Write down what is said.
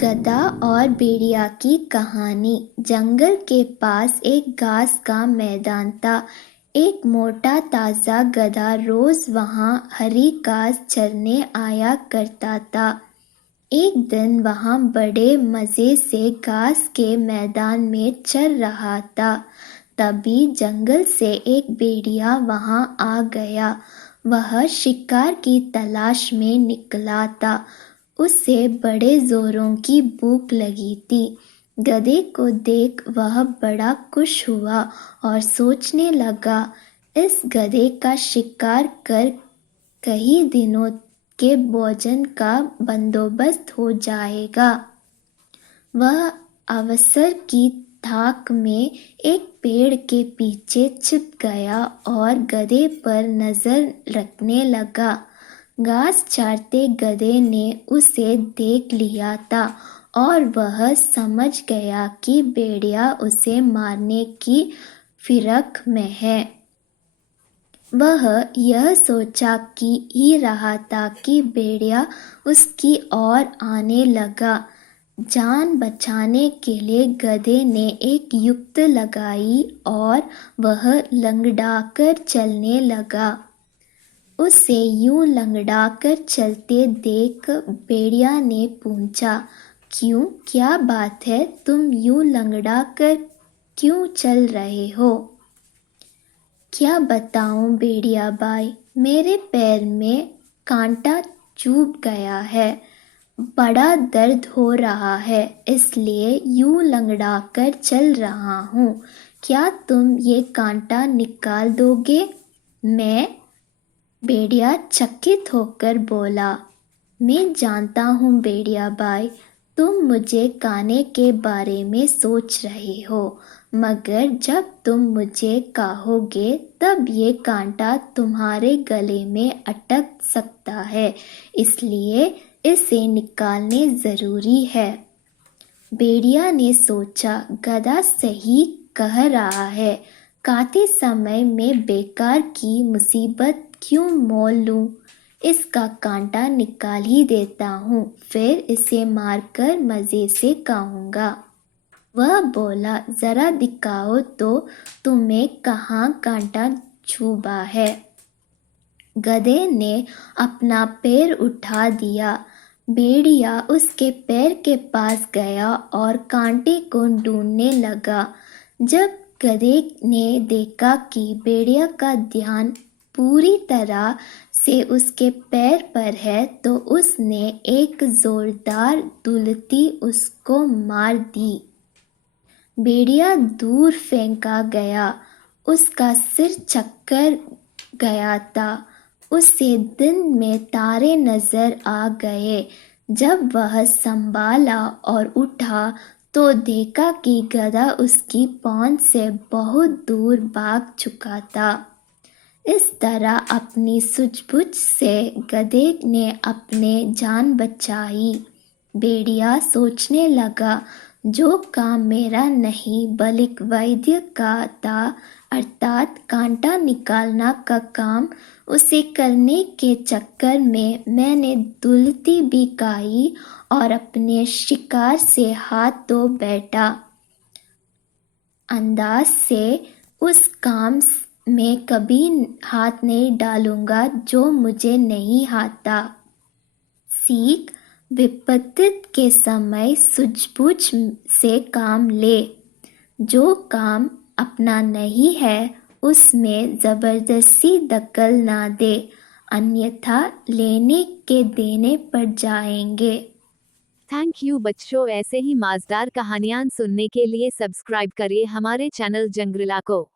गधा और भेड़िया की कहानी। जंगल के पास एक घास का मैदान था। एक मोटा ताजा गधा रोज वहां हरी घास चरने आया करता था। एक दिन वहां बड़े मजे से घास के मैदान में चर रहा था। तभी जंगल से एक भेड़िया वहां आ गया। वह शिकार की तलाश में निकला था। उसे बड़े जोरों की भूख लगी थी। गधे को देख वह बड़ा खुश हुआ और सोचने लगा, इस गधे का शिकार कर कई दिनों के भोजन का बंदोबस्त हो जाएगा। वह अवसर की ताक में एक पेड़ के पीछे छिप गया और गधे पर नजर रखने लगा। घास चारते गधे ने उसे देख लिया था और वह समझ गया कि भेड़िया उसे मारने की फिराक में है। वह यह सोचा कि ही रहा था कि भेड़िया उसकी ओर आने लगा। जान बचाने के लिए गधे ने एक युक्ति लगाई और वह लंगड़ाकर चलने लगा। उसे यूं लंगड़ाकर चलते देख भेड़िया ने पूछा, क्यों, क्या बात है, तुम यूं लंगड़ाकर क्यों चल रहे हो? क्या बताऊं भेड़िया भाई, मेरे पैर में कांटा चुभ गया है। बड़ा दर्द हो रहा है, इसलिए यूं लंगड़ाकर चल रहा हूँ। क्या तुम ये कांटा निकाल दोगे? भेड़िया चकित होकर बोला, मैं जानता हूँ भेड़िया भाई, तुम मुझे खाने के बारे में सोच रहे हो, मगर जब तुम मुझे कहोगे तब ये कांटा तुम्हारे गले में अटक सकता है, इसलिए इसे निकालने ज़रूरी है। भेड़िया ने सोचा, गधा सही कह रहा है, खाते समय मैं बेकार की मुसीबत क्यों मोल लूं? इसका कांटा निकाल ही देता हूँ, फिर इसे मारकर मज़े से खाऊंगा। वह बोला, ज़रा दिखाओ तो तुम्हें कहाँ कांटा चुभा है। गधे ने अपना पैर उठा दिया। भेड़िया उसके पैर के पास गया और कांटे को ढूंढने लगा। जब गधे ने देखा कि भेड़िया का ध्यान पूरी तरह से उसके पैर पर है, तो उसने एक जोरदार दुलती उसको मार दी। भेड़िया दूर फेंका गया। उसका सिर चक्कर गया था। उसे दिन में तारे नजर आ गए। जब वह संभाला और उठा तो देखा कि गधा उसकी पहुंच से बहुत दूर भाग चुका था। इस तरह अपनी सूझबूझ से गधे ने अपने जान बचाई। भेड़िया सोचने लगा, जो काम मेरा नहीं बल्कि वैद्य का था, अर्थात कांटा निकालना का काम, उसे करने के चक्कर में मैंने दुलती भी खाई और अपने शिकार से हाथ धो बैठा। अंदाज से उस काम में कभी हाथ नहीं डालूंगा जो मुझे नहीं आता। सीख, विपत्ति के समय सूझबूझ से काम ले। जो काम अपना नहीं है उसमें जबरदस्ती दखल ना दे, अन्यथा लेने के देने पड़ जाएंगे। थैंक यू बच्चों, ऐसे ही मजेदार कहानियां सुनने के लिए सब्सक्राइब करिए हमारे चैनल जंगरिला को।